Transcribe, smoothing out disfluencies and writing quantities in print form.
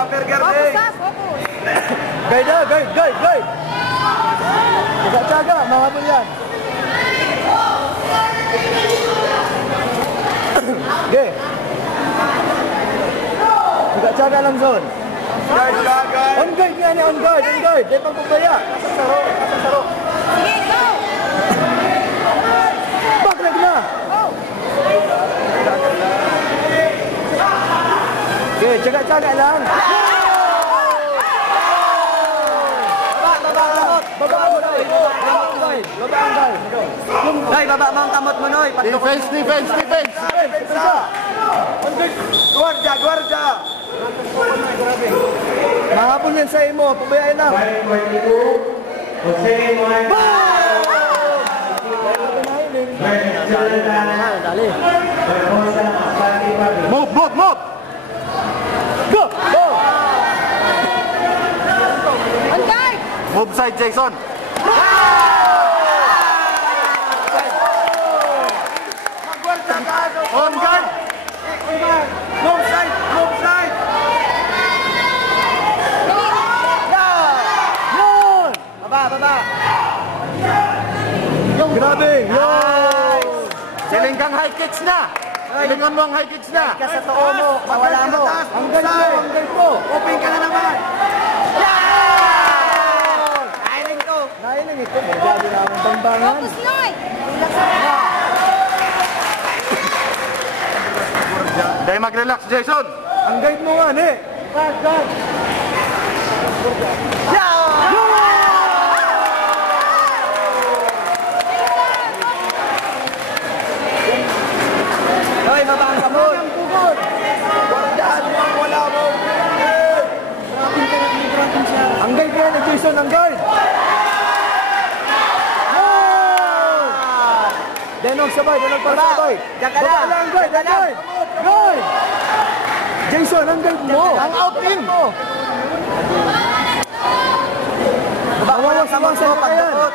Proper guarding. Guide na, guide. Tsaga, mahabol yan. Okay. Tsaga lang zone. Guide. On guide nga niya, on guide. Di pang pupaya. Kasang saro. Sige, go! Backleg na. Okay, tsaga lang. Noy, baba mo ang kamot mo, Noy. Defense. Guardia. Mahabol yan sa imo, pabayaan lang. Dali. Move. Go. On guard! Move side, Jason. On guard. Move side. Yun. Baba. Grabe. Yun. Siling kang high kicks na. Silingan mo ang high kicks na. Ka sa too mo. Mawala mo. Ang guard po. Open ka na naman. Nailing ito. Grabe na ang bambangan. Focus, Noy! Dahil mag-relax, Jason. Ang guide mo nga, ne. Guard. Noy, baba ang kamot. Guardian mo ang wala mo. Ang guide nga ni Jason, ang guide. Denong sabay. Diyan ka lang. Guide. Jason, ang guide mo. Ang out-in mo. Baba mo ang kamot mo. Pagdukot.